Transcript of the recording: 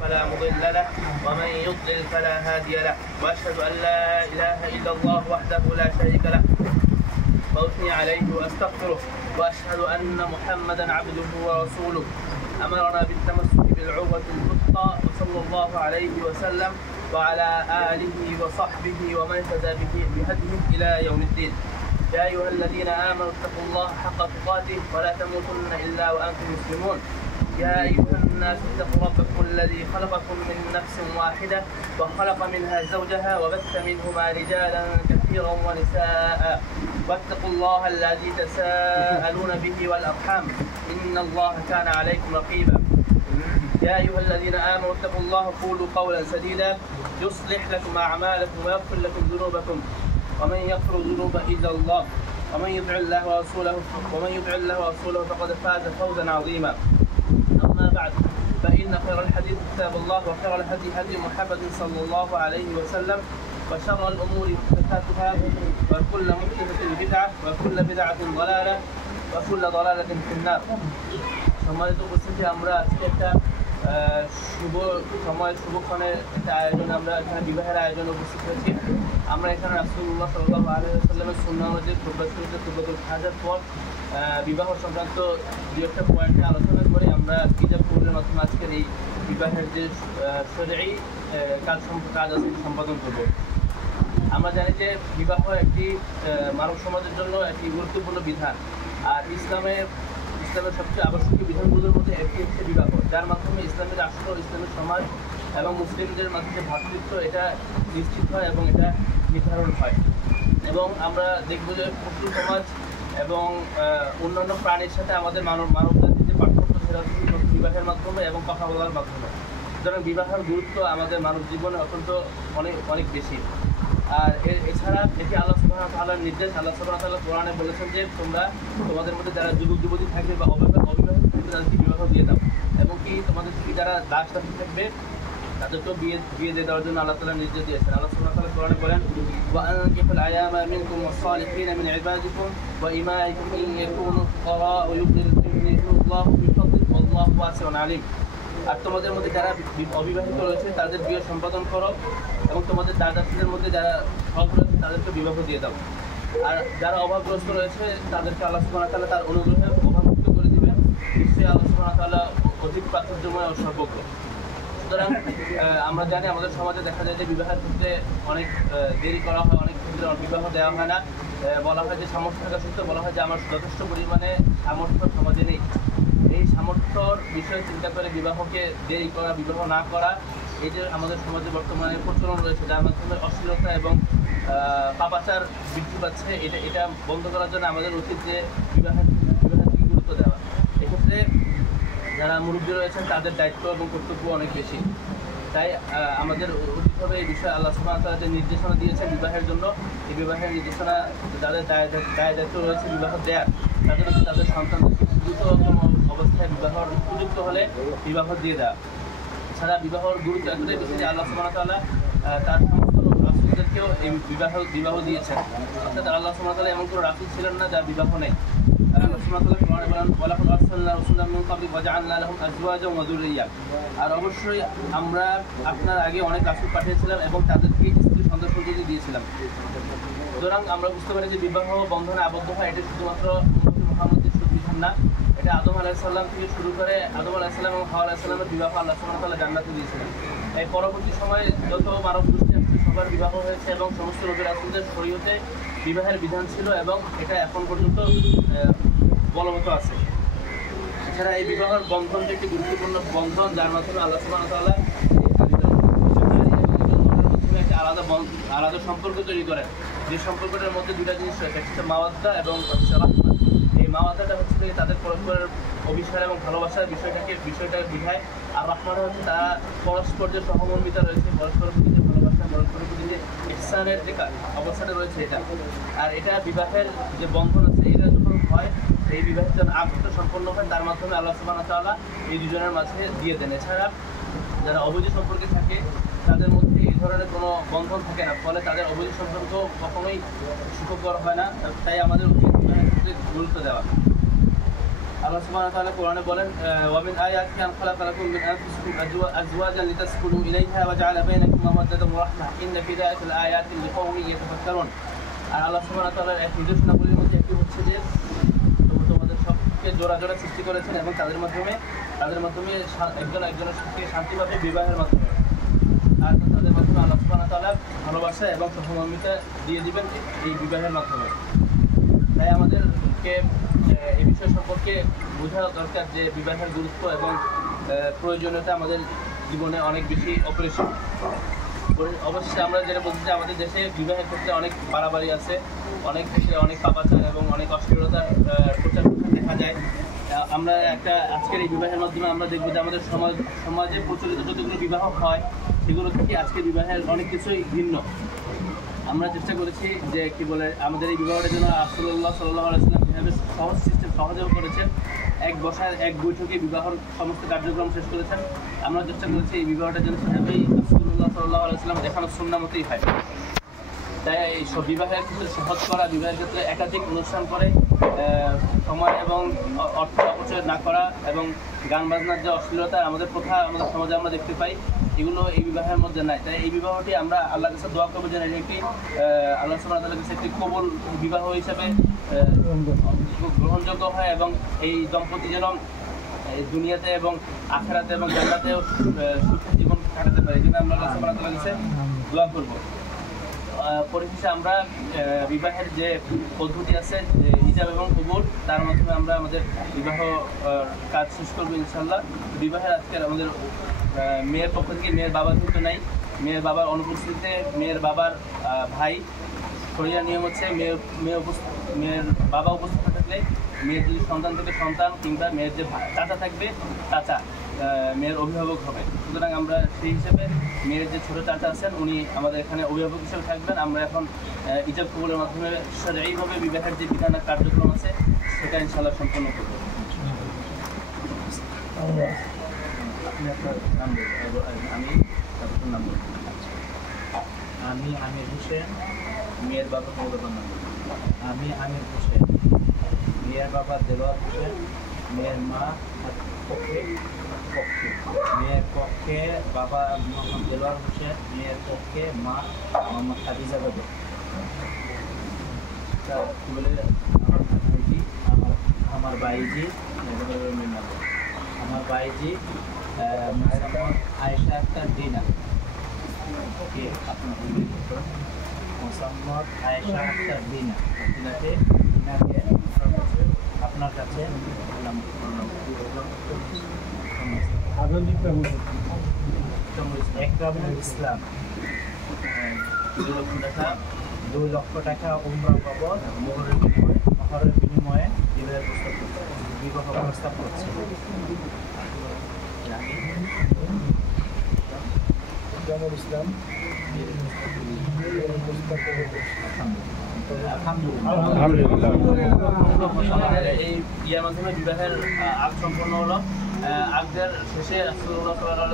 فلا مضل له ومن يضلل فلا هادي له وأشهد أن لا إله إلا الله وحده لا شريك له وأثني عليه وأستغفره وأشهد أن محمدا عبده ورسوله أمرنا بالتمسك بالعروة الوثقى وصلى الله عليه وسلم وعلى آله وصحبه ومن اهتدى بهديه إلى يوم الدين. يا أيها الذين آمنوا اتقوا الله حق تقاته ولا تموتن إلا وأنتم مسلمون. يا أيها الناس اتقوا ربكم الذي خلقكم من نفس واحدة وخلق منها زوجها وبث منهما رجالا كثيرا ونساء واتقوا الله الذي تساءلون به والأرحام إن الله كان عليكم رقيبا. يا أيها الذين آمنوا اتقوا الله قولوا قولا سديدا يصلح لكم أعمالكم ويغفر لكم ذنوبكم ومن يغفر الذنوب إلا الله ومن يطع الله ورسوله فقد فاز فوزا عظيما. أما بعد فإن خير الحديث كتاب الله وخير الهدي هدي محمد صلى الله عليه وسلم وشر الأمور محدثاتها وكل محدثة بدعة وكل بدعة ضلالة وكل ضلالة في النار. সম্মানিত উপস্থিতি, আমরা আজকে একটা শুভ সময়ের একটা আয়োজন, আমরা এখানে বিবাহের আয়োজনে উপস্থিত হয়েছি। আমরা এখানে রাসূলুল্লাহ সাল্লাল্লাহু আলাইহি ওয়াসাল্লামের সুন্নাহ অনুযায়ী খুতবাতুল হাজার পর বিবাহ সংক্রান্ত দু একটা পয়েন্টে আলোচনা করে আমরা কিতাব পড়ার মাধ্যমে আজকের এই বিবাহের যে শরঈ কাজ আছে সম্পাদন করব। আমরা জানি যে বিবাহ একটি মানব সমাজের জন্য একটি গুরুত্বপূর্ণ বিধান, আর ইসলামের সবচেয়ে আবশ্যকীয় বিধানগুলোর মধ্যে একটি হচ্ছে বিবাহ, যার মাধ্যমে ইসলামের রাষ্ট্র, ইসলামের সমাজ এবং মুসলিমদের মাঝে যে ভ্রাতৃত্ব এটা নিশ্চিত হয় এবং এটা নির্ধারণ হয়। এবং আমরা দেখব যে পশু সমাজ এবং অন্যান্য প্রাণীর সাথে আমাদের মানব জাতির যে পার্থক্য সেটা বিবাহের মাধ্যমে এবং কথা বলার মাধ্যমে। সুতরাং বিবাহের গুরুত্ব আমাদের মানব জীবনে অত্যন্ত অনেক বেশি। আর এছাড়া এটি আল্লাহ সুবহানাহু ওয়া তাআলার নির্দেশ। আল্লাহ সুবহানাহু ওয়া তাআলা কোরআনে বলেছেন যে তোমরা তোমাদের মধ্যে যারা যুবতী থাকবে বা অবিবাহিত থাকবে তাদেরকে বিবাহ দিয়ে দাও, এবং কি তোমাদের থেকে যারা দাসী থাকবে তাদেরকেও বিয়ে দিয়ে দেওয়ার জন্য আল্লাহ তাআলা নির্দেশ দিয়েছেন। আল্লাহ সুবহানাহু ওয়া তাআলা কোরআনে বলেন ওয়াআনকিহুল আয়ামা মিনকুম ওয়াস-সালিহিনা মিন ইবাদিকুম ওয়া ইমাইকুম ইন ইয়াকুনু ফুকারা ওয়া ইউগনিহিমুল্লাহু মিন ফাদলিহি ওয়াল্লাহু ওয়াসিউন আলিম। আর তোমাদের মধ্যে যারা অবিবাহিত রয়েছে তাদের বিয়ে সম্পাদন করো, এবং তোমাদের দাদাদের মধ্যে যারা সৎ রয়েছে তাদেরকে বিবাহ দিয়ে দাও। আর যারা অভাবগ্রস্ত রয়েছে তাদেরকে আল্লাহ সুবহানাহু ওয়া তাআলা তার অনুগ্রহে অভাবমুক্ত করে দিবেন। নিশ্চয়ই আল্লাহ সুবহানাহু ওয়া তাআলা অধিক প্রাচুর্যময় ও সর্বজ্ঞ। সুতরাং আমরা জানি আমাদের সমাজে দেখা যায় যে বিবাহের ক্ষেত্রে অনেক দেরি করা হয়, অনেক ক্ষেত্রে বিবাহ দেওয়া হয় না। বলা হয় যে সামর্থ্য থাকা সত্ত্বেও বলা হয় যে আমার যথেষ্ট পরিমাণে সামর্থ্য সমাজে নেই। এই সামর্থ্যর বিষয়ে চিন্তা করে বিবাহকে দেরি করা, বিবাহ না করা, এই যে আমাদের সমাজে বর্তমানে প্রচলন রয়েছে, যার মাধ্যমে অশ্লীলতা এবং পাপাচার বৃদ্ধি পাচ্ছে, এটা বন্ধ করার জন্য আমাদের উচিত যে বিবাহের দিকে গুরুত্ব দেওয়া। এক্ষেত্রে যারা মুরব্বী রয়েছেন তাদের দায়িত্ব এবং কর্তব্য অনেক বেশি। তাই আমাদের উচিত হবে এই বিষয়ে আল্লাহ সুবহানাহু ওয়া তাআলা যে নির্দেশনা দিয়েছেন বিবাহের জন্য, এই বিবাহের নির্দেশনা যাদের দায়িত্ব রয়েছে বিবাহ দেওয়ার, তাদের উচিত তাদের সন্তানদেরকে দ্রুততম অবস্থায় বিবাহর উপযুক্ত হলে বিবাহ দিয়ে দেওয়া। এছাড়া বিবাহর গুরুত্ব এতটাই বেশি যে আল্লাহ সুবহানাহু ওয়া তাআলা তার সমস্ত রাসূলদেরকেও এই বিবাহ দিয়েছেন। অর্থাৎ আল্লাহ সুবহানাহু ওয়া তাআলা এমন কোনো রাসূল ছিলেন না যার বিবাহ নেই। আল্লাহ সুবহানাহু ওয়া তাআলা কোরআনে বলেন ওয়ালাকাদ আরসালনা রাসূলাম মিন ক্বাবলিকা ওয়া জাআলনা লাহুম আজওয়াজান ওয়া যুররিয়্যা। আর অবশ্যই আমরা আপনার আগে অনেক রাসূল পাঠিয়েছিলাম এবং তাদেরকে স্ত্রী সন্তান দিয়েছিলাম। সুতরাং আমরা বুঝতে পারি যে বিবাহ বন্ধনে আবদ্ধ হয় এটা শুধুমাত্র মুহাম্মদের বিধান না, এটা আদম আলাইহিস সালাম থেকে শুরু করে আদম আলাইহিস সালাম এবং হাওয়া আলাইহিস সালামের বিবাহ আল্লাহ সুবহানাহু ওয়া তাআলা জান্নাতে দিয়েছিলেন। এই পরবর্তী সময়ে যত মানব গোষ্ঠী আসছে সবার বিবাহ হয়েছে এবং সমস্ত নবী রাসূলদের শরীয়তে বিবাহের বিধান ছিল এবং এটা এখন পর্যন্ত বলবৎ আছে। এছাড়া এই বিবাহের বন্ধন একটি গুরুত্বপূর্ণ বন্ধন, যার মাধ্যমে আল্লাহ সুবহানাহু ওয়া তাআলা একটা আলাদা সম্পর্ক তৈরি করেন, যে সম্পর্কটার মধ্যে দুটা জিনিস রয়েছে, একটা হচ্ছে মাওয়াদ্দা এবং রাহমা। এই মাওয়াদ্দাটা হচ্ছে তাদের পরস্পরের অভিসার এবং ভালোবাসার বিষয়টা বোঝায়, আর রাহমাটা হচ্ছে তারা পরস্পর যে সহমর্মিতা রয়েছে, পরস্পরের প্রতি যে ভালোবাসা, পরস্পরের প্রতি যে ইহসানের যে অবস্থাটা রয়েছে এটা। আর এটা বিবাহের যে বন্ধন আছে এটা যখন হয়, এই বিবাহের যখন আবদ্ধ সম্পন্ন হয় তার মাধ্যমে আল্লাহ সুবহানাহু ওয়া তাআলা এই দুজনের মাঝে দিয়ে দেন। এছাড়া যারা অবৈধ সম্পর্কে থাকে তাদের মধ্যে এই ধরনের কোনো বন্ধন থাকে না, ফলে তাদের অবৈধ সম্পর্ক কখনোই সুখকর হয় না। তাই আমাদের উচিত গুরুত্ব দেওয়া। আল্লাহ সুবহানাহু ওয়া তাআলা কোরআনে বলেন ওয়া মিন আয়াতিহি আন খালাকা লাকুম মিন আনফুসিকুম আজওয়াজান লিতাসকুনু ইলাইহা ওয়া জাআলা বাইনাকুম মাওয়াদ্দাতান ওয়া রাহমাহ ইন্না ফি যালিকা লাআয়াতিন লিকাওমিন ইয়াতাফাক্কারুন। আর আল্লাহ সুবহানাহু ওয়া তাআলার এক নিদর্শনাবলীর মধ্যে একটি হচ্ছে যে তোমাদের সবকে জোড়া জোড়া সৃষ্টি করেছেন এবং তাদের মাধ্যমে একজন একজনের সাথে শান্তিভাবে বিবাহের মাধ্যমে আর তাদের মাধ্যমে আল্লাহ সুবহানাহু ওয়া তাআলা ভালোবাসা এবং সহমর্মিতা দিয়ে দিবেন এই বিবাহের মাধ্যমে। তাই আমাদেরকে এই বিষয় সম্পর্কে বোঝা দরকার যে বিবাহের গুরুত্ব এবং প্রয়োজনীয়তা আমাদের জীবনে অনেক বেশি অপরিসীম। অবশ্যই আমরা যেটা বলছি যে আমাদের দেশে বিবাহের ক্ষেত্রে অনেক বাড়াবাড়ি আছে, অনেক ক্ষেত্রে অনেক পাপাচার এবং অনেক অশ্লীলতার প্রচার দেখা যায়। আমরা আজকের এই বিবাহের মাধ্যমে আমরা দেখব যে আমাদের সমাজে প্রচলিত যতগুলো বিবাহ হয় সেগুলো থেকে আজকের বিবাহের অনেক কিছুই ভিন্ন। আমরা চেষ্টা করেছি যে কি বলে আমাদের এই বিবাহটার জন্য রাসূলুল্লাহ সাল্লাল্লাহু আলাইহি ওয়াসাল্লাম যেভাবে সহজ সিস্টেম সহজে করেছেন, এক বসায় এক বৈঠকে বিবাহর সমস্ত কার্যক্রম শেষ করেছেন। আমরা চেষ্টা করেছি এই বিবাহটার জন্য সেভাবেই রাসূলুল্লাহ সাল্লাল্লাহু আলাইহি ওয়াসাল্লাম দেখানো সুন্নাহ মতোই হয়। তাই এই সব বিবাহের ক্ষেত্রে সহজ করা, বিবাহের ক্ষেত্রে একাধিক অনুষ্ঠান করে সময় এবং অর্থ অপচয় না করা এবং গান বাজনার যে অশ্লীলতা আমাদের প্রথা আমাদের সমাজে আমরা দেখতে পাই, এগুলো এই বিবাহের মধ্যে নাই। তাই এই বিবাহটি আমরা আল্লাহর কাছে দোয়া করবো যেন একটি আল্লাহ সুবহানাহু ওয়া তাআলার কাছে একটি কবুল বিবাহ হিসেবে গ্রহণযোগ্য হয় এবং এই দম্পতি যেন এই দুনিয়াতে এবং আখিরাতে এবং জান্নাতেও সুখী জীবন কাটাতে পারে, যেন আমরা আল্লাহ সুবহানাহু ওয়া তাআলার কাছে দোয়া করবো। পরিশেষে আমরা বিবাহের যে পদ্ধতি আছে হিজাব এবং কবুল, তার মাধ্যমে আমরা আমাদের বিবাহ কাজ শেষ করবো ইনশাআল্লাহ। বিবাহের আজকের আমাদের মেয়ের পক্ষ থেকে মেয়ের বাবা কিন্তু নাই, মেয়ের বাবার অনুপস্থিতিতে মেয়ের বাবার ভাই, শরিয়া নিয়ম হচ্ছে মেয়ের বাবা উপস্থিত থাকলে মেয়ের যদি সন্তান থেকে সন্তান কিংবা মেয়ের যে চাচা থাকবে চাচা মেয়ের অভিভাবক হবে। সুতরাং আমরা সেই হিসেবে মেয়ের যে ছোটো চাচা আছেন উনি আমাদের এখানে অভিভাবক হিসেবে থাকবেন। আমরা এখন ইজাব কবুলের মাধ্যমে এইভাবে বিবাহের যে বিধান কার্যক্রম আছে সেটা ইনশাআল্লাহ সম্পন্ন করব। আপনি আপনার নাম বলুন। আমি আমির হোসেন। মেয়ের বাবা বাবার নাম বলুন। আমি আমির হোসেন। মেয়ের বাবা দেলোয়ার হোসেন। মেয়ের মা মেয়ের পক্ষে বাবা মোহাম্মদ দেলোয়ার হোসেন, মেয়ের পক্ষে মা মোহাম্মদ খাদিজা বেগম। কি বলে আমার বাইজি মোহাম্মদ আয়েশা আক্তার দিনা। মোহাম্মদ আয়েশা আক্তার দিনা দিনাকে আপনার কাছে একরামুল ইসলাম 2 লক্ষ টাকা উমরা বাবদ মোহরের বিনিময়ে বিবাহ প্রস্তাব করছে। একরামুল ইসলাম আলহামদুলিল্লাহ। এই ইয়ার মাধ্যমে বিবাহের আগ সম্পন্ন হলো। আগের শেষে রাসূলুল্লাহ সাল্লাল্লাহু